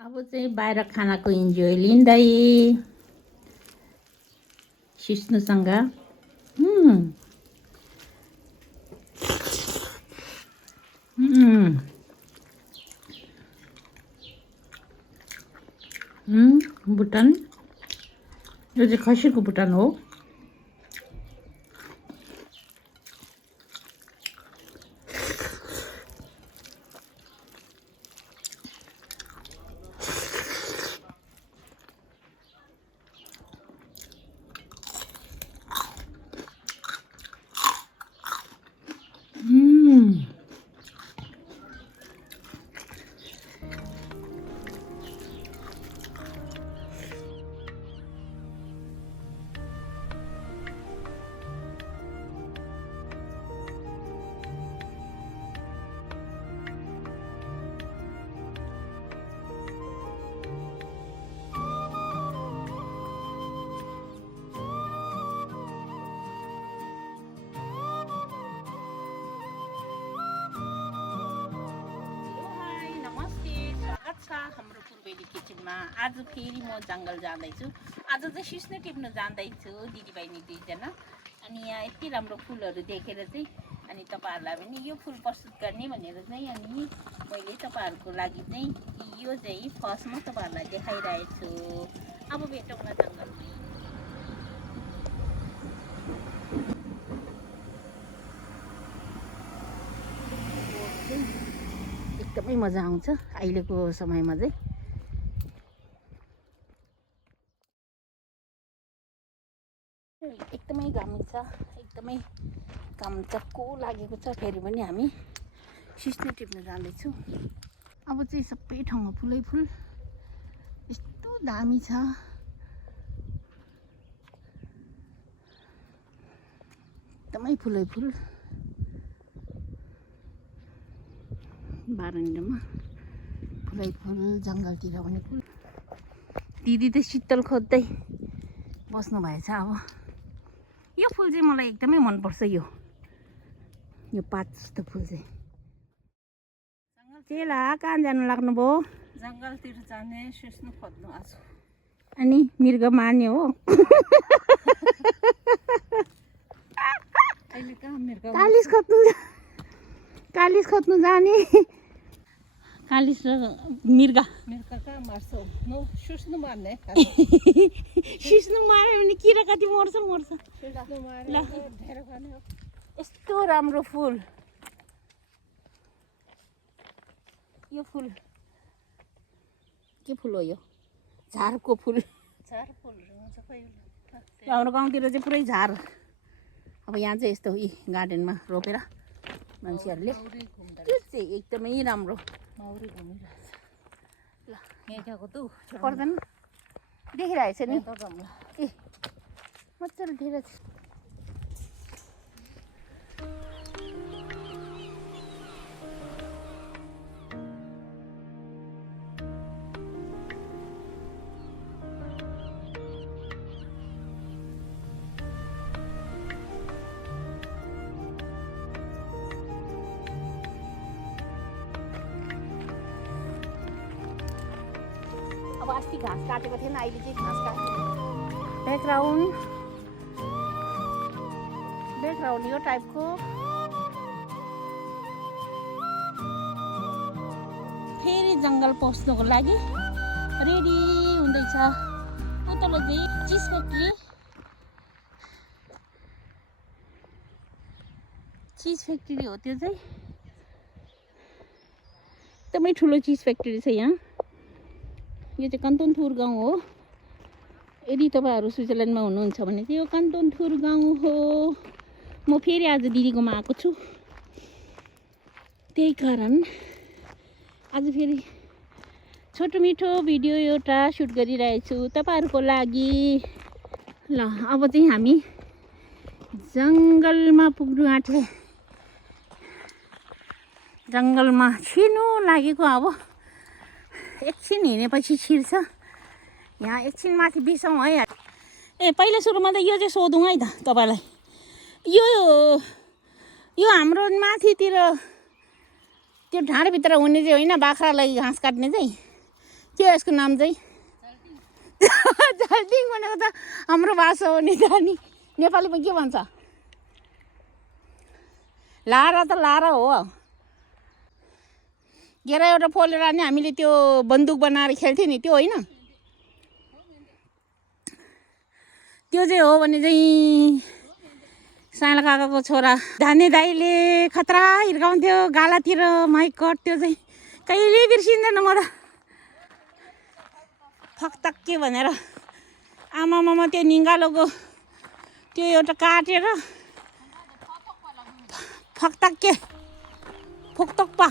अब चाहिँ बाहिर खानाको इन्जोय लिँदै सिस्नुसँग बुटन यो चाहिँ खसीको बुटन हो। हाम्रो पूर्वेली किचनमा आज फेरि म जङ्गल जाँदैछु। आज चाहिँ सिस्नो टिप्न जाँदैछु दिदीबहिनी दुईजना। अनि यहाँ यति राम्रो फुलहरू देखेर चाहिँ अनि तपाईँहरूलाई पनि यो फुल प्रस्तुत गर्ने भनेर चाहिँ अनि मैले तपाईँहरूको लागि चाहिँ यो चाहिँ फर्स्टमा तपाईँहरूलाई देखाइरहेको छु। अब भेटौँ न जङ्गलमै। एकदमै मजा आउँछ अहिलेको समयमा चाहिँ। एकदमै घाम छ, एकदमै घाम चक्को लागेको छ। फेरि पनि हामी सिस्नो टिप्न जाँदैछौँ। अब चाहिँ सबै ठाउँमा फुलै फुल, यस्तो दामी छ। एकदमै फुलै फुल, बारन्डामा फुलै फुल, जङ्गलतिर पनि फुल। दिदी त शीतल खोज्दै बस्नु भएछ। अब यो फुल चाहिँ मलाई एकदमै मनपर्छ। यो पात जस्तो फुल चाहिँ। चेला कहाँ जानु लाग्नुभयो? जङ्गलतिर जाने सिस्नो खोज्नु आज। अनि मृग मार्ने हो? अहिले कहाँ मृग? कालिस खोज्नु जाने। कालिस र मृग कहाँ मार्छ? सिस्नो मार्ने। सिस्नो मार्यो भने किरा कति मर्छ। यस्तो राम्रो फुल। यो फुल के फुल हो? यो झारको फुल। हाम्रो गाउँतिर चाहिँ पुरै झार। अब यहाँ चाहिँ यस्तो गार्डनमा रोपेर मान्छेहरूले, त्यो चाहिँ एकदमै राम्रो। मौरी घुमिरहेछ। ल यहाँको त पर्दैन, देखिरहेछ नि। ए मजाले धेरै छ। अब अस्ति घाँस काटेको थिएन, अहिले चाहिँ घाँस काट्नु। ब्याकग्राउन्ड यो टाइपको। फेरि जङ्गल पस्नुको लागि रेडी हुँदैछ। उतलो चाहिँ चिज फ्याक्ट्री हो। त्यो चाहिँ एकदमै ठुलो चिज फ्याक्ट्री छ यहाँ। यो चाहिँ कन्तनथुर गाउँ हो। यदि तपाईँहरू स्विजरल्यान्डमा हुनुहुन्छ भने चाहिँ यो कन्तनथुर गाउँ हो। म फेरि आज दिदीकोमा आएको छु, त्यही कारण आज फेरि छोटो मिठो भिडियो एउटा सुट गरिरहेछु तपाईँहरूको लागि। ल अब चाहिँ हामी जङ्गलमा पुग्नु आँटे। जङ्गलमा छिर्नु लागेको। अब एकछिन हिँडेपछि छिर्छ। यहाँ एकछिन माथि बिसाउँ है। ए पहिला सुरुमा त यो चाहिँ सोधौँ है त तपाईँलाई। यो हाम्रो माथितिर त्यो ढाडभित्र हुने चाहिँ होइन, बाख्रालाई घाँस काट्ने चाहिँ के यसको नाम चाहिँ जल्टिङ भनेको त हाम्रो भाषा हो नि त नि नेपालीमा के भन्छ लारा त लारा हो घेरा एउटा पोलेर नि हामीले त्यो बन्दुक बनाएर खेल्थ्यौँ नि त्यो होइन त्यो चाहिँ हो भने चाहिँ सानो काकाको छोरा धाने दाइले खतरा हिर्काउँथ्यो गालातिर माइकट त्यो चाहिँ कहिले बिर्सिँदैन म त फकतक्के भनेर आमामामा त्यो निङ्गालोको त्यो एउटा काटेर फकतक्के फोकतक्पा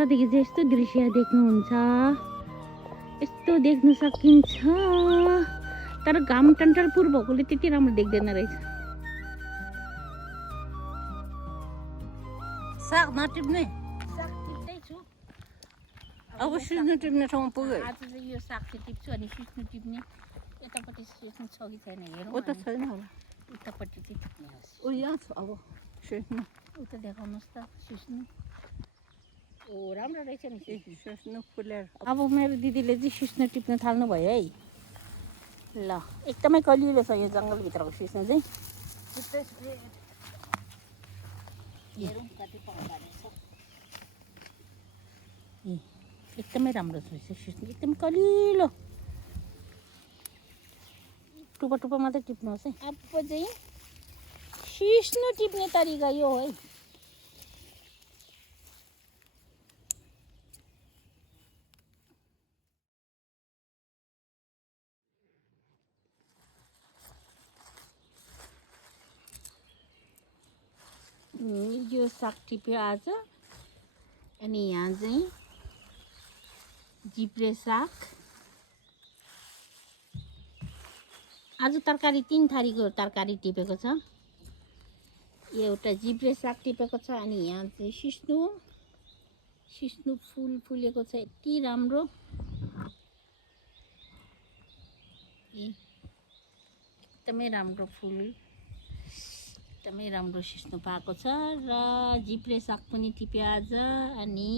टाढोदेखि चाहिँ यस्तो दृश्य देख्नुहुन्छ यस्तो देख्न सकिन्छ तर घाम टन्टलपुर भएकोले त्यति राम्रो देख्दैन रहेछ साग नटिप्ने साग टिप्दैछु अब सिस्नो टिप्ने ठाउँमा पुग्यो आज चाहिँ यो साग चाहिँ टिप्छु अनि सिस्नो टिप्ने यतापट्टि सिस्नो छ कि छैन हेरौँ उता छैन होला उतापट्टि चाहिँ टिप्ने होस् ओ यहाँ छ अब सिस्नो उता देखाउनुहोस् त सिस्नो ओ राम्रो रहेछ नि सिस्नो फुलेर अब मेरो दिदीले चाहिँ सिस्नो टिप्न थाल्नु भयो है ल एकदमै कलिलो छ यो जङ्गलभित्रको सिस्नो चाहिँ हेरौँ कति पाउँदो रहेछ एकदमै राम्रो छ सिस्नो एकदमै कलिलो टुप्पा टुप्पा मात्रै टिप्नुहोस् है अब चाहिँ सिस्नो टिप्ने तरिका यो है यो साग टिप्यो आज अनि यहाँ चाहिँ जिब्रे साग आज तरकारी 3 थरीको तरकारी टिपेको छ एउटा जिब्रे साग टिपेको छ अनि यहाँ चाहिँ सिस्नो फुल फुलेको छ यति राम्रो एकदमै राम्रो फुल एकदमै राम्रो सिस्नो पाएको छ र जिब्रे साग पनि टिप्यो आज अनि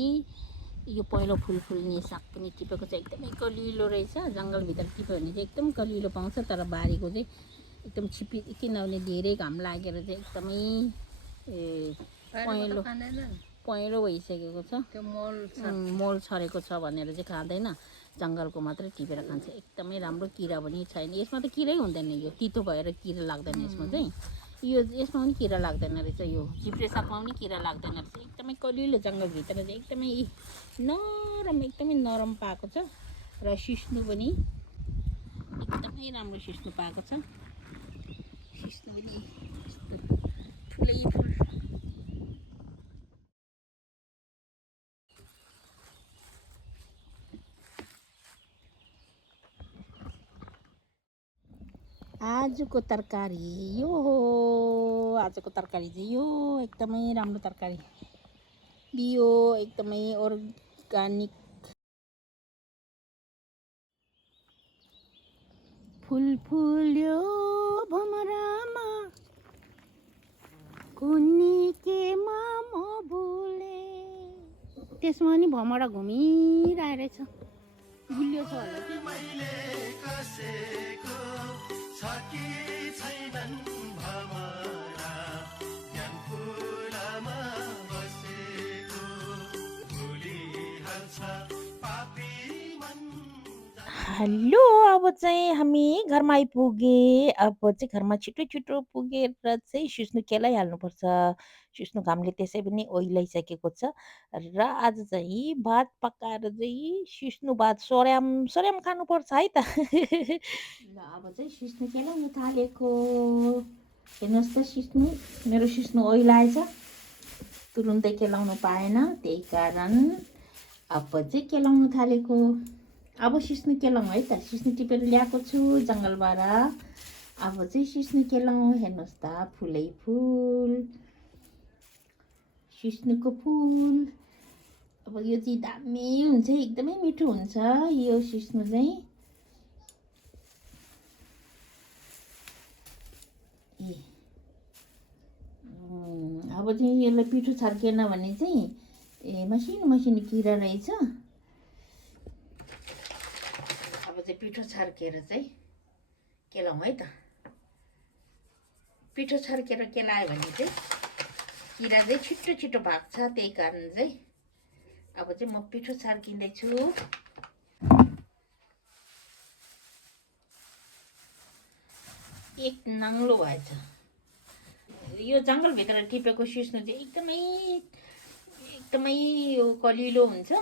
यो पहिलो फुल फुल्ने साग पनि टिपेको छ एकदमै कलिलो रहेछ जङ्गलभित्र टिप्यो भने चाहिँ एकदम कलिलो पाउँछ तर बारीको चाहिँ एकदम छिपी किनभने धेरै घाम लागेर चाहिँ एकदमै पहेँलो भइसकेको छ त्यो मोल छरेको छ भनेर चाहिँ खाँदैन जङ्गलको मात्रै टिपेर खान्छ एकदमै राम्रो किरा पनि छैन यसमा त किरै हुँदैन यो तितो भएर किरा लाग्दैन यसमा चाहिँ यसमा पनि किरा लाग्दैन रहेछ यो जिब्रे सागमा पनि किरा लाग्दैन रहेछ एकदमै कलिलो जङ्गलभित्र चाहिँ एकदमै नरम पाएको छ र सिस्नो पनि एकदमै राम्रो सिस्नो पाएको छ सिस्नो पनि ठुलै फुल आजको तरकारी यो हो आजको तरकारी चाहिँ यो एकदमै राम्रो तरकारी बियो एकदमै अर्गानिक फुल फुल्यो भमरामा कुन्नी केमा म भुले त्यसमा नि भमरा घुमिरहेछ गुलियो छ होला हेलो अब चाहिँ हामी घरमा आइपुगे अब चाहिँ घरमा छिटो छिटो पुगेर चाहिँ सिस्नो केलाइहाल्नुपर्छ सिस्नो घामले त्यसै पनि ओइलाइसकेको छ र आज चाहिँ भात पकाएर चाहिँ सिस्नो भात सोर्याम खानुपर्छ है त ल अब चाहिँ सिस्नो केलाउनु थालेको हेर्नुहोस् त सिस्नो मेरो सिस्नो ओइलाएछ तुरुन्तै केलाउनु पाएन त्यही कारण अब चाहिँ केलाउनु थालेको अब सिस्नु केलाउँ है त। सिस्नु टिपेर ल्याएको छु जङ्गलबाट। अब चाहिँ सिस्नु केलाउँ। हेर्नुहोस् त, फुलै फुल, सिस्नुको फुल। अब यो चाहिँ दामी हुन्छ, एकदमै मिठो हुन्छ यो सिस्नु चाहिँ। अब चाहिँ यसलाई पिठो छर्केन भने चाहिँ मसिनो मसिनो किरा रहेछ। अब चाहिँ पिठो छर्केर चाहिँ केलाउँ है त। पिठो छर्केर केलायो भने चाहिँ किरा चाहिँ छिटो छिटो भाग्छ, त्यही कारण चाहिँ अब चाहिँ म पिठो छर्किँदैछु। एक नङ्लो भएछ। यो जङ्गलभित्र टिपेको सिस्नु चाहिँ एकदमै यो कलिलो हुन्छ,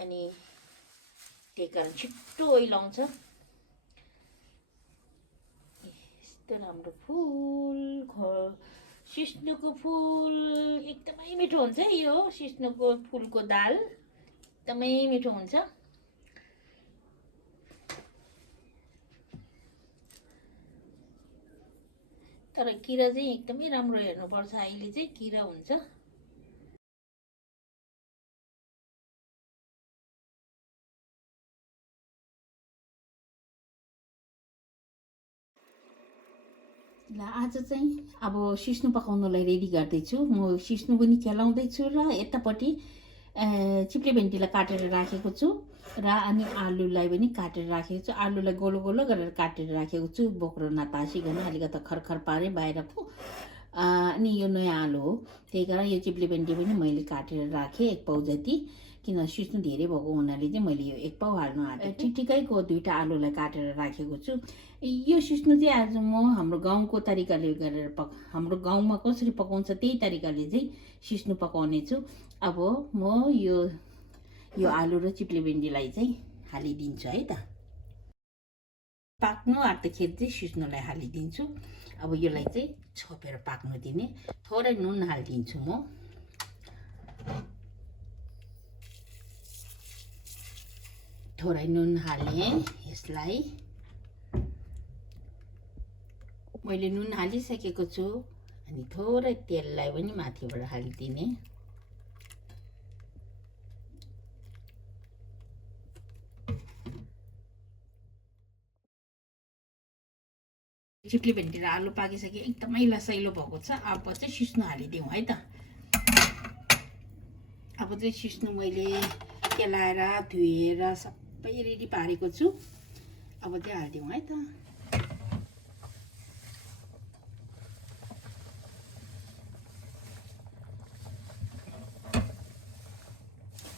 अनि त्यही कारण छिट्टो ओइलाउँछ। यस्तो राम्रो फुल, सिस्नुको फुल एकदमै मिठो हुन्छ। यो सिस्नुको फुलको दाल एकदमै मिठो हुन्छ। तर किरा चाहिँ एकदमै राम्रो हेर्नुपर्छ, अहिले चाहिँ किरा हुन्छ। ल आज चाहिँ अब सिस्नु पकाउनलाई रेडी गर्दैछु। म सिस्नु पनि केलाउँदैछु र यतापट्टि चिप्ले भेन्डीलाई काटेर राखेको छु र अनि आलुलाई पनि काटेर राखेको छु। आलुलाई गोलो गोलो गरेर काटेर राखेको छु, बोक्रो नतासिकन अलिकति खरखर पारेँ बाहिर पो। अनि यो नयाँ आलु हो, त्यही कारण यो चिप्ले भेन्डी पनि मैले काटेर राखेँ 1 पाउ जति। किन सिस्नु धेरै भएको हुनाले चाहिँ मैले यो 1 पाउ हाल्नु आँटेको। ठिकठिकैको 2टा आलुलाई काटेर राखेको छु। यो सिस्नु चाहिँ आज म हाम्रो गाउँको तरिकाले गरेर हाम्रो गाउँमा कसरी पकाउँछ त्यही तरिकाले चाहिँ सिस्नु पकाउने छु। अब म यो आलु र चिप्ले भेन्डीलाई चाहिँ हालिदिन्छु है त। पाक्नु आँट्दाखेरि चाहिँ सिस्नुलाई हालिदिन्छु। अब यसलाई चाहिँ छोपेर पाक्नु दिने। थोरै नुन हालिदिन्छु म। थोरै नुन हालेँ यसलाई। मैले नुन हालिसकेको छु, अनि थोरै तेललाई पनि माथिबाट हालिदिने। चिप्ले भेन्डी र आलु पाकिसक्यो, एकदमै लसैलो भएको छ। अब चाहिँ सिस्नु हालिदिउँ है त। अब चाहिँ सिस्नु मैले केलाएर धुएर सबै रेडी पारेको छु। अब चाहिँ हालिदिउँ है त।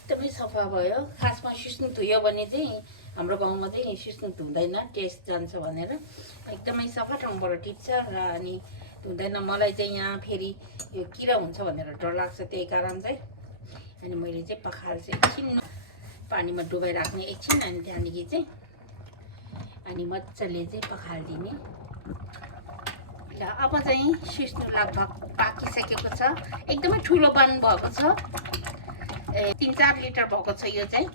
एकदमै सफा भयो। खासमा सिस्नु धुयो भने चाहिँ हाम्रो गाउँमा चाहिँ सिस्नु धुँदैन, टेस्ट जान्छ भनेर एकदमै सफा ठाउँबाट टिप्छ र अनि धुँदैन। मलाई चाहिँ यहाँ फेरि यो किरा हुन्छ भनेर डर लाग्छ, त्यही कारण चाहिँ अनि मैले चाहिँ पखाल चाहिँ एकछिन पानीमा डुबाइराख्ने एकछिन, अनि त्यहाँदेखि चाहिँ अनि मजाले चाहिँ पखालिदिने। ल अब चाहिँ सिस्नु लगभग पाकिसकेको छ, एकदमै ठुलो पानी भएको छ। 3-4 लिटर भएको छ यो चाहिँ।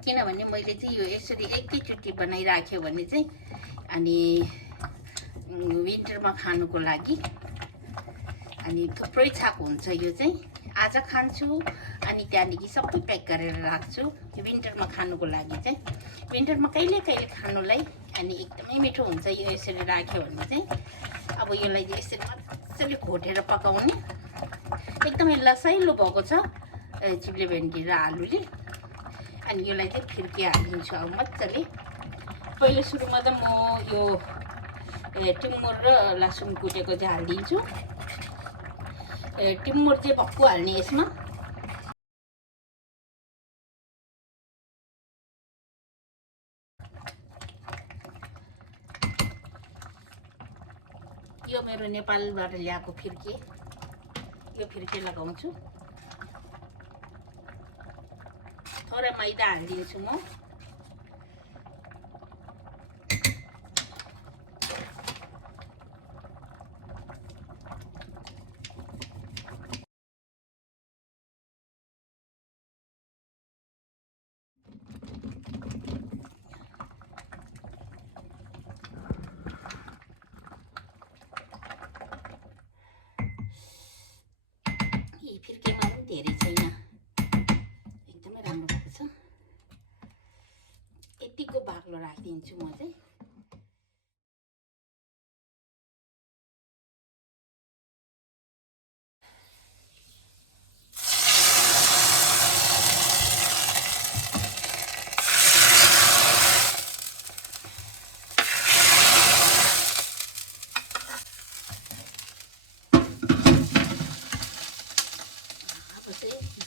किनभने मैले चाहिँ यो यसरी एकैचोटि बनाइराख्यो भने चाहिँ अनि विन्टरमा खानुको लागि अनि थुप्रै छाक हुन्छ। यो चाहिँ आज खान्छु अनि त्यहाँदेखि सबै प्याक गरेर राख्छु विन्टरमा खानुको लागि चाहिँ। विन्टरमा कहिले कहिले खानुलाई अनि एकदमै मिठो हुन्छ यो यसरी राख्यो भने चाहिँ। अब यसलाई चाहिँ यसरी मजाले घोटेर पकाउने। एकदमै लसैलो भएको छ चिप्ले भेन्डी र आलुले। अनि यसलाई चाहिँ फिर्की हालिदिन्छु अब मजाले। पहिले सुरुमा त म यो टिमुर र लसुन कुटेको चाहिँ हालिदिन्छु। टिमुर चाहिँ भक्कु हाल्ने यसमा। यो मेरो नेपालबाट ल्याएको फिर्की, यो फिर्की लगाउँछु। थोरै मैदा हालिदिन्छु म। ठुलो राखिदिन्छु म चाहिँ।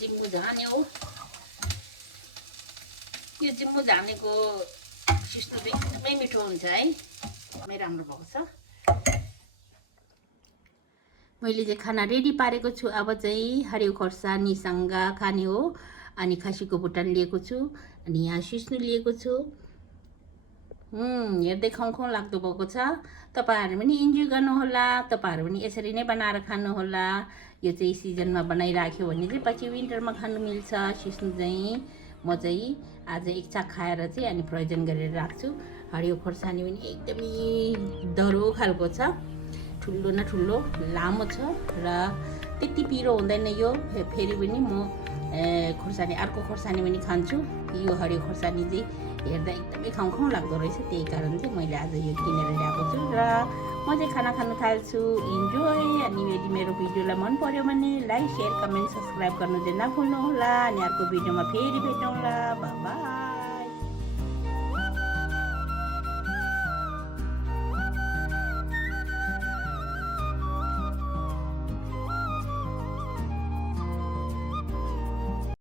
जिम्मु झाने हो, यो जिम्मु झानेको सिस्नो चाहिँ एकदमै मिठो हुन्छ है, एकदमै राम्रो भएको छ। मैले चाहिँ खाना रेडी पारेको छु। अब चाहिँ हरियो खोर्सानीसँग खाने हो। अनि खसीको बुटन लिएको छु, अनि यहाँ सिस्नो लिएको छु। हेर्दै खाउँ खाउँ लाग्दो भएको छ। तपाईहरु पनि इन्जोय गर्नुहोला, तपाईहरु पनि यसरी नै बनाएर खानुहोला। यो चाहिँ सिजनमा बनाइराख्यो भने चाहिँ पछि विन्टरमा खानु मिल्छ। सिस्नो चाहिँ म चाहिँ आज एक चाक खाएर चाहिँ अनि फ्रोजन गरेर राख्छु। हरियो खोर्सानी पनि एकदमै दरो खालको छ, ठुलो न ठुलो लामो छ र त्यति पिरो हुँदैन यो। फेरि पनि म खोर्सानी अर्को खोर्सानी पनि खान्छु। यो हरियो खोर्सानी चाहिँ हेर्दा एकदमै खाउँ खाउँ लाग्दो रहेछ, त्यही कारण चाहिँ मैले आज यो किनेर ल्याएको छु र म चाहिँ खाना खानु थाल्छु। इन्जोय। अनि यदि मेरो भिडियोलाई मन पर्यो भने लाइक, सेयर, कमेन्ट, सब्सक्राइब गर्नु चाहिँ नभुल्नुहोला। अनि अर्को भिडियोमा फेरि भेटौँला। Bye bye.